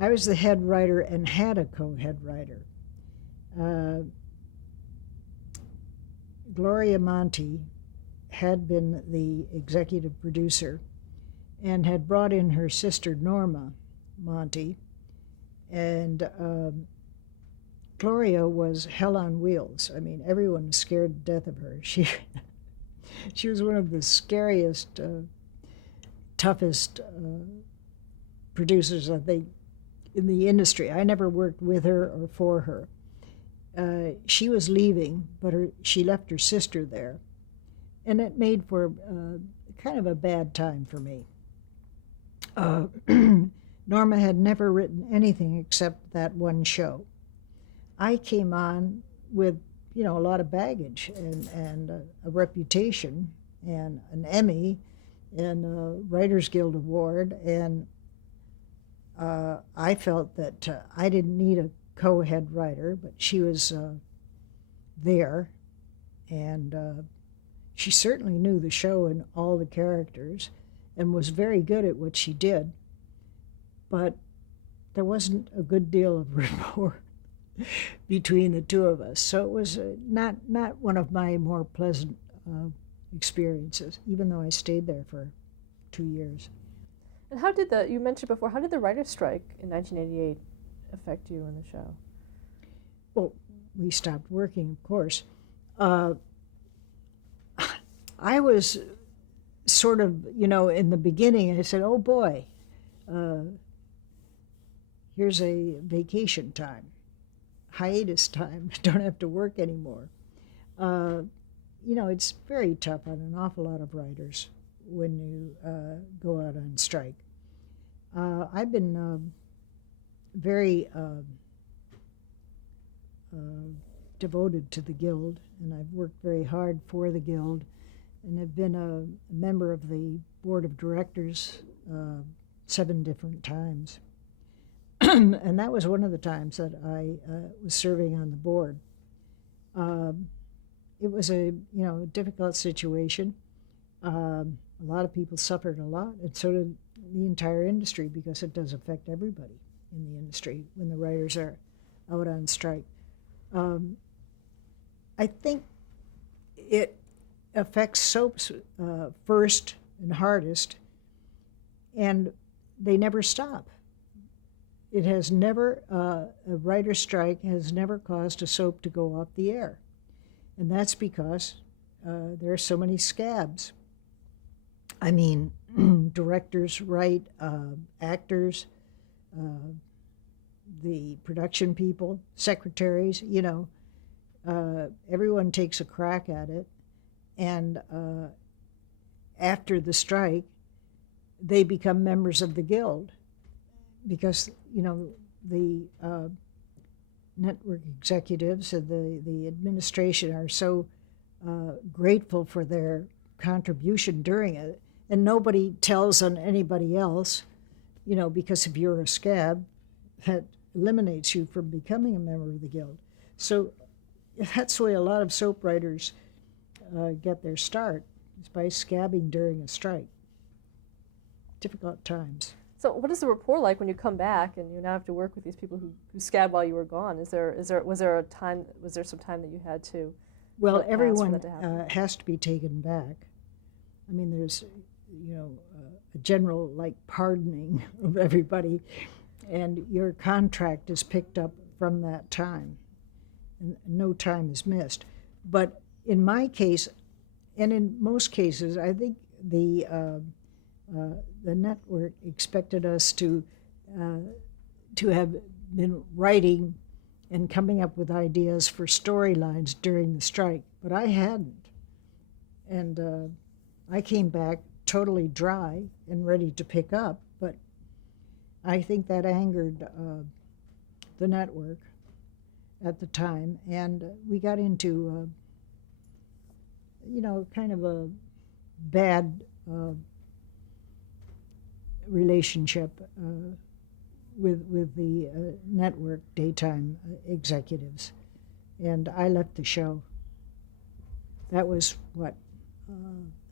I was the head writer and had a co-head writer. Uh, Gloria Monty had been the executive producer and had brought in her sister Norma Monty, and Gloria was hell on wheels. I mean, everyone was scared to death of her. She was one of the scariest, toughest producers, I think, in the industry. I never worked with her or for her. She was leaving, but she left her sister there, and it made for kind of a bad time for me. Norma had never written anything except that one show. I came on with, a lot of baggage and a reputation and an Emmy and a Writers Guild Award, and I felt that I didn't need a co-head writer, but she was there, and she certainly knew the show and all the characters and was very good at what she did, but there wasn't a good deal of rapport between the two of us. So it was not one of my more pleasant experiences, even though I stayed there for 2 years. And you mentioned before, how did the writer's strike in 1988 affect you in the show? Well, we stopped working, of course. I was sort of, in the beginning, I said, oh boy, here's a vacation time, hiatus time. I don't have to work anymore. It's very tough on an awful lot of writers when you go out on strike. I've been very devoted to the Guild, and I've worked very hard for the Guild, and have been a member of the board of directors 7 different times. And that was one of the times that I was serving on the board. It was a difficult situation. A lot of people suffered a lot, and so did the entire industry, because it does affect everybody in the industry when the writers are out on strike. I think it affects soaps first and hardest, and they never stop. It has never, a writer's strike has never caused a soap to go off the air. And that's because there are so many scabs. I mean, directors write, actors, the production people, secretaries, everyone takes a crack at it. And after the strike, they become members of the Guild, because, the network executives and the administration are so grateful for their contribution during it, and nobody tells on anybody else, because if you're a scab, that eliminates you from becoming a member of the Guild. So that's the way a lot of soap writers get their start, is by scabbing during a strike. Difficult times. So what is the rapport like when you come back and you now have to work with these people who scabbed while you were gone? Was there some time that you had to? Well, everyone has to be taken back. I mean, there's, a general pardoning of everybody, and your contract is picked up from that time, and no time is missed. But in my case, and in most cases, I think the network expected us to have been writing and coming up with ideas for storylines during the strike, but I hadn't. And I came back totally dry and ready to pick up, but I think that angered the network at the time, and we got into, kind of a bad relationship with the network daytime executives, and I left the show. That was what?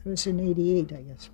It was in '88, I guess.